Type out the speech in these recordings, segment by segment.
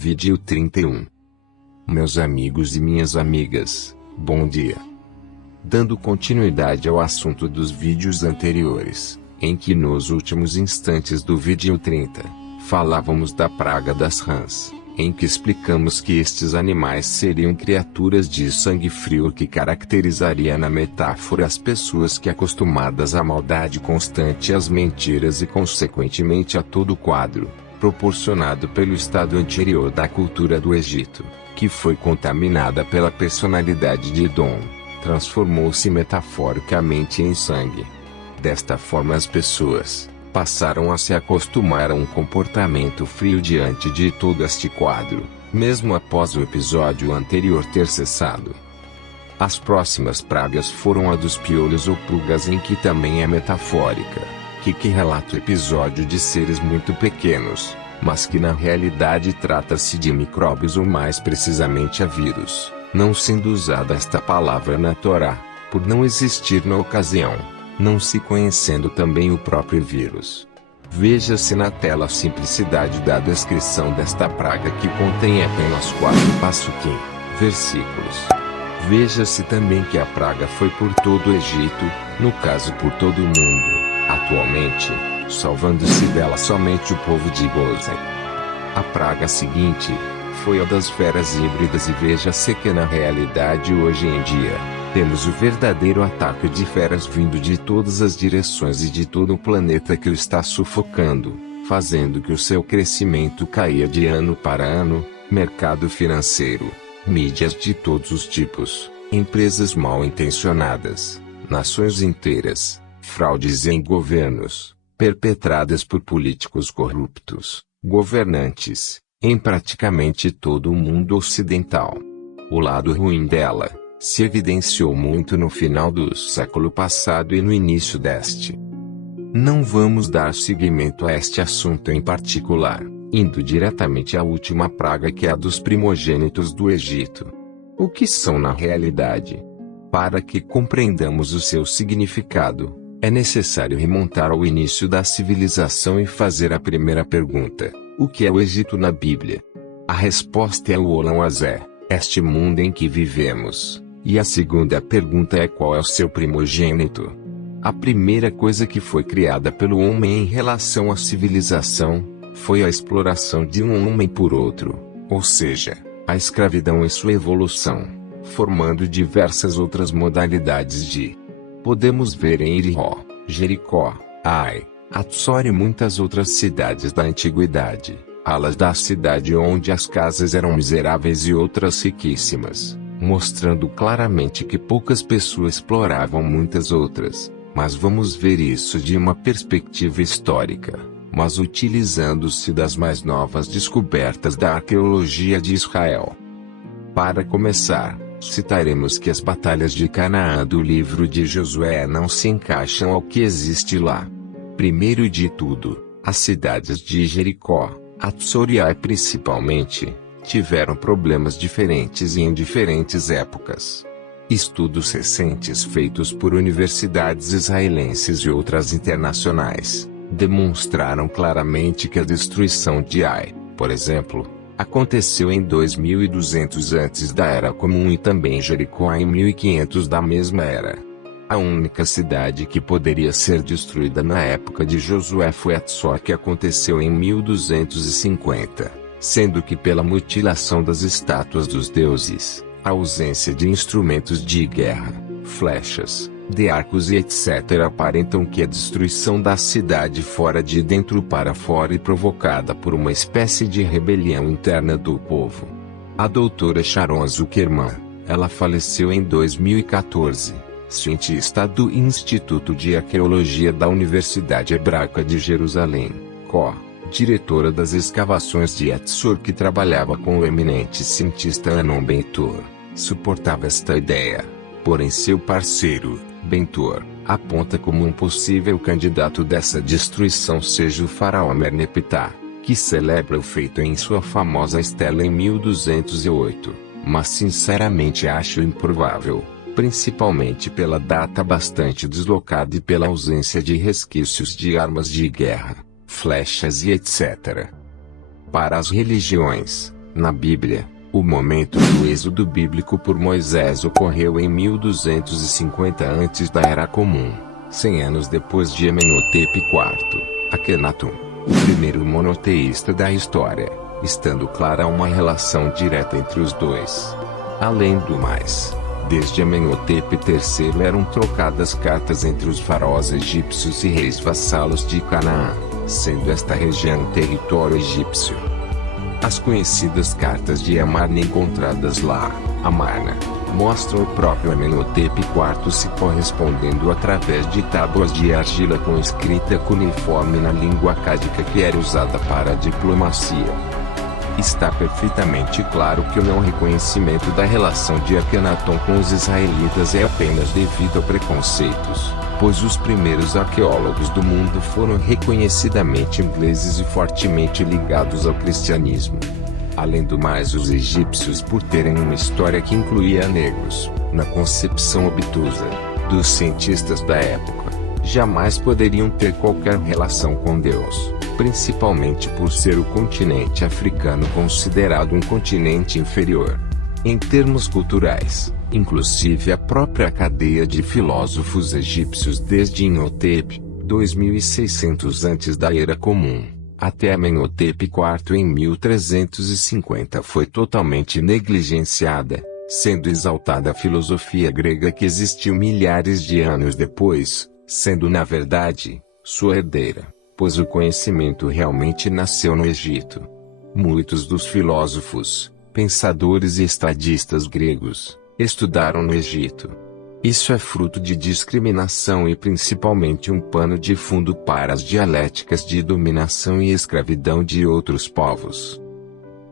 Vídeo 31. Meus amigos e minhas amigas, bom dia. Dando continuidade ao assunto dos vídeos anteriores, em que nos últimos instantes do vídeo 30, falávamos da praga das rãs, em que explicamos que estes animais seriam criaturas de sangue frio que caracterizaria na metáfora as pessoas que acostumadas à maldade constante, às mentiras e consequentemente a todo o quadro proporcionado pelo estado anterior da cultura do Egito, que foi contaminada pela personalidade de Edom, transformou-se metaforicamente em sangue. Desta forma as pessoas passaram a se acostumar a um comportamento frio diante de todo este quadro, mesmo após o episódio anterior ter cessado. As próximas pragas foram a dos piolhos ou pulgas, em que também é metafórica, que relata o episódio de seres muito pequenos, mas que na realidade trata-se de micróbios ou mais precisamente a vírus, não sendo usada esta palavra na Torá, por não existir na ocasião, não se conhecendo também o próprio vírus. Veja-se na tela a simplicidade da descrição desta praga, que contém apenas 4 versículos. Veja-se também que a praga foi por todo o Egito, no caso por todo o mundo, atualmente, salvando-se dela somente o povo de Gozen. A praga seguinte foi a das feras híbridas, e veja-se que na realidade hoje em dia temos o verdadeiro ataque de feras vindo de todas as direções e de todo o planeta, que o está sufocando, fazendo que o seu crescimento caia de ano para ano, mercado financeiro, mídias de todos os tipos, empresas mal intencionadas, nações inteiras, fraudes em governos, perpetradas por políticos corruptos, governantes, em praticamente todo o mundo ocidental. O lado ruim dela se evidenciou muito no final do século passado e no início deste. Não vamos dar seguimento a este assunto em particular, indo diretamente à última praga, que é a dos primogênitos do Egito. O que são na realidade? Para que compreendamos o seu significado, é necessário remontar ao início da civilização e fazer a primeira pergunta: o que é o Egito na Bíblia? A resposta é o Olam Azé, este mundo em que vivemos. E a segunda pergunta é: qual é o seu primogênito? A primeira coisa que foi criada pelo homem em relação à civilização foi a exploração de um homem por outro, ou seja, a escravidão e sua evolução, formando diversas outras modalidades de. Podemos ver em Iró, Jericó, Ai, Atsor e muitas outras cidades da antiguidade, alas da cidade onde as casas eram miseráveis e outras riquíssimas, mostrando claramente que poucas pessoas exploravam muitas outras. Mas vamos ver isso de uma perspectiva histórica, mas utilizando-se das mais novas descobertas da arqueologia de Israel. Para começar, citaremos que as batalhas de Canaã do livro de Josué não se encaixam ao que existe lá. Primeiro de tudo, as cidades de Jericó, Atsor e Ai principalmente, tiveram problemas diferentes e em diferentes épocas. Estudos recentes feitos por universidades israelenses e outras internacionais demonstraram claramente que a destruição de Ai, por exemplo, aconteceu em 2200 antes da Era Comum, e também Jericó em 1500 da mesma era. A única cidade que poderia ser destruída na época de Josué foi Atsor, que aconteceu em 1250, sendo que pela mutilação das estátuas dos deuses, a ausência de instrumentos de guerra, flechas, de arcos e etc. aparentam que a destruição da cidade fora de dentro para fora e provocada por uma espécie de rebelião interna do povo. A doutora Sharon Zuckerman, ela faleceu em 2014, cientista do Instituto de Arqueologia da Universidade Hebraica de Jerusalém, diretora das escavações de Atsor, que trabalhava com o eminente cientista Anon Bentor, suportava esta ideia, porém seu parceiro, Bentor, aponta como um possível candidato dessa destruição seja o faraó Merneptah, que celebra o feito em sua famosa estela em 1208, mas sinceramente acho improvável, principalmente pela data bastante deslocada e pela ausência de resquícios de armas de guerra, flechas e etc. Para as religiões, Na Bíblia, o momento do êxodo bíblico por Moisés ocorreu em 1250 antes da Era Comum, 100 anos depois de Amenhotep IV, Akhenaton, o primeiro monoteísta da história, estando clara uma relação direta entre os dois. Além do mais, desde Amenhotep III eram trocadas cartas entre os faraós egípcios e reis vassalos de Canaã, sendo esta região território egípcio. As conhecidas cartas de Amarna encontradas lá, Amarna, mostram o próprio Amenhotep IV se correspondendo através de tábuas de argila com escrita cuneiforme na língua acádica que era usada para a diplomacia. Está perfeitamente claro que o não reconhecimento da relação de Akhenaton com os israelitas é apenas devido a preconceitos, pois os primeiros arqueólogos do mundo foram reconhecidamente ingleses e fortemente ligados ao cristianismo. Além do mais, os egípcios, por terem uma história que incluía negros, na concepção obtusa dos cientistas da época, jamais poderiam ter qualquer relação com Deus, principalmente por ser o continente africano considerado um continente inferior em termos culturais. Inclusive a própria cadeia de filósofos egípcios desde Imhotep, 2600 antes da Era Comum, até Amenhotep IV em 1350 foi totalmente negligenciada, sendo exaltada a filosofia grega que existiu milhares de anos depois, sendo na verdade, sua herdeira, pois o conhecimento realmente nasceu no Egito. Muitos dos filósofos, pensadores e estadistas gregos estudaram no Egito. Isso é fruto de discriminação e principalmente um pano de fundo para as dialéticas de dominação e escravidão de outros povos.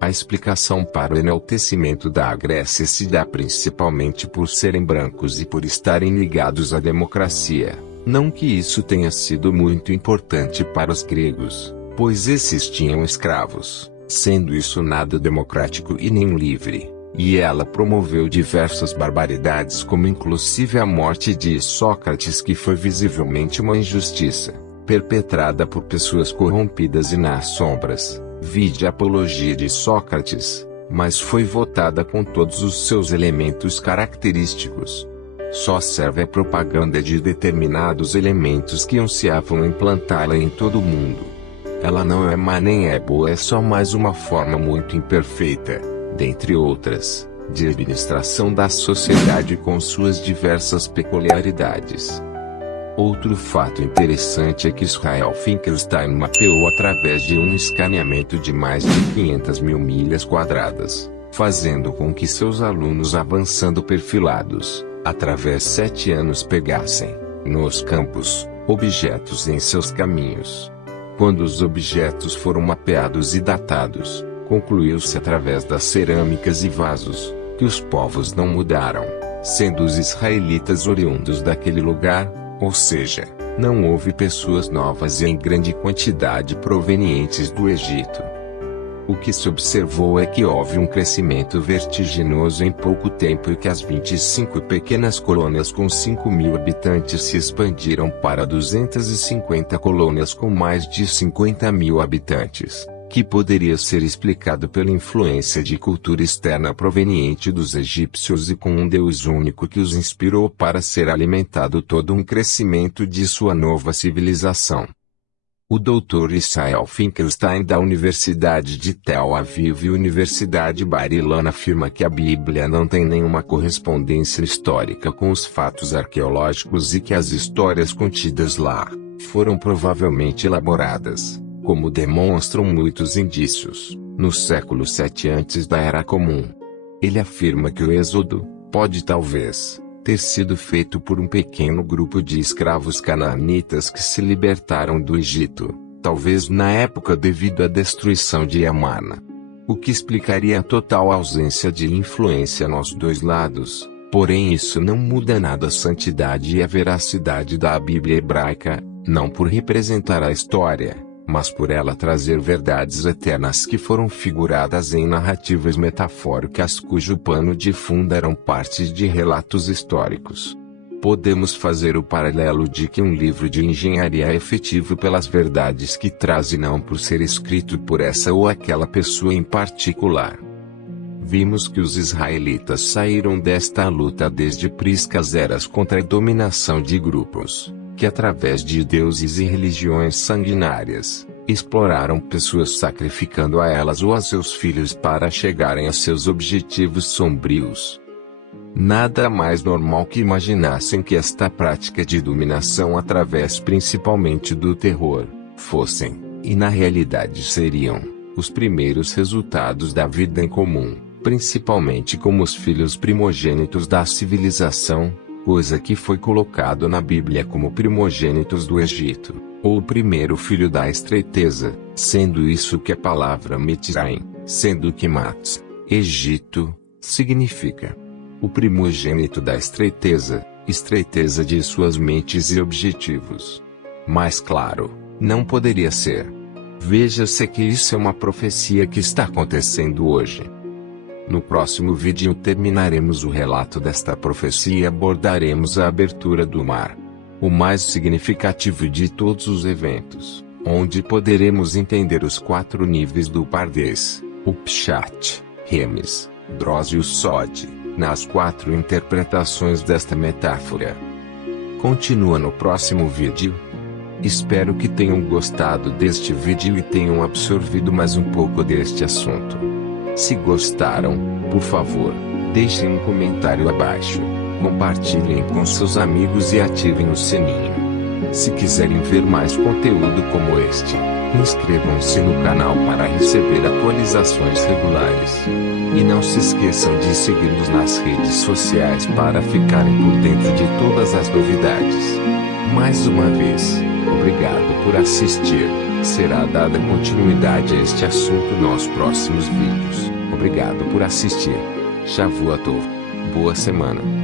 A explicação para o enaltecimento da Grécia se dá principalmente por serem brancos e por estarem ligados à democracia. Não que isso tenha sido muito importante para os gregos, pois esses tinham escravos, sendo isso nada democrático e nem livre. E ela promoveu diversas barbaridades, como inclusive a morte de Sócrates, que foi visivelmente uma injustiça, perpetrada por pessoas corrompidas e nas sombras, vide a apologia de Sócrates, mas foi votada com todos os seus elementos característicos. Só serve a propaganda de determinados elementos que ansiavam implantá-la em todo o mundo. Ela não é má nem é boa, é só mais uma forma muito imperfeita, dentre outras, de administração da sociedade com suas diversas peculiaridades. Outro fato interessante é que Israel Finkelstein mapeou através de um escaneamento de mais de 500 mil milhas quadradas, fazendo com que seus alunos avançando perfilados, através 7 anos pegassem, nos campos, objetos em seus caminhos. Quando os objetos foram mapeados e datados, concluiu-se através das cerâmicas e vasos, que os povos não mudaram, sendo os israelitas oriundos daquele lugar, ou seja, não houve pessoas novas e em grande quantidade provenientes do Egito. O que se observou é que houve um crescimento vertiginoso em pouco tempo e que as 25 pequenas colônias com 5.000 habitantes se expandiram para 250 colônias com mais de 50.000 habitantes, que poderia ser explicado pela influência de cultura externa proveniente dos egípcios e com um Deus único que os inspirou para ser alimentado todo um crescimento de sua nova civilização. O Dr. Israel Finkelstein da Universidade de Tel Aviv e Universidade Bar-Ilan afirma que a Bíblia não tem nenhuma correspondência histórica com os fatos arqueológicos e que as histórias contidas lá foram provavelmente elaboradas, como demonstram muitos indícios, no século 7 antes da Era Comum. Ele afirma que o êxodo pode talvez ter sido feito por um pequeno grupo de escravos canaanitas que se libertaram do Egito, talvez na época devido à destruição de Amarna. O que explicaria a total ausência de influência nos dois lados, porém isso não muda nada a santidade e a veracidade da Bíblia hebraica, não por representar a história, mas por ela trazer verdades eternas que foram figuradas em narrativas metafóricas cujo pano de fundo eram partes de relatos históricos. Podemos fazer o paralelo de que um livro de engenharia é efetivo pelas verdades que traz e não por ser escrito por essa ou aquela pessoa em particular. Vimos que os israelitas saíram desta luta desde priscas eras contra a dominação de grupos, que através de deuses e religiões sanguinárias, exploraram pessoas sacrificando a elas ou a seus filhos para chegarem a seus objetivos sombrios. Nada mais normal que imaginassem que esta prática de dominação através principalmente do terror, fossem, e na realidade seriam, os primeiros resultados da vida em comum, principalmente como os filhos primogênitos da civilização, coisa que foi colocado na Bíblia como primogênitos do Egito, ou o primeiro filho da estreiteza, sendo isso que a palavra Mitzrayim, sendo que Matz, Egito, significa o primogênito da estreiteza, estreiteza de suas mentes e objetivos. Mas claro, não poderia ser. Veja-se que isso é uma profecia que está acontecendo hoje. No próximo vídeo terminaremos o relato desta profecia e abordaremos a abertura do mar. O mais significativo de todos os eventos, onde poderemos entender os 4 níveis do Pardes, o Pshat, Remes, Dros e o Sod, nas 4 interpretações desta metáfora. Continua no próximo vídeo. Espero que tenham gostado deste vídeo e tenham absorvido mais um pouco deste assunto. Se gostaram, por favor, deixem um comentário abaixo, compartilhem com seus amigos e ativem o sininho. Se quiserem ver mais conteúdo como este, inscrevam-se no canal para receber atualizações regulares. E não se esqueçam de seguir-nos nas redes sociais para ficarem por dentro de todas as novidades. Mais uma vez, obrigado por assistir. Será dada continuidade a este assunto nos próximos vídeos. Obrigado por assistir. Shavuot Tov. Boa semana.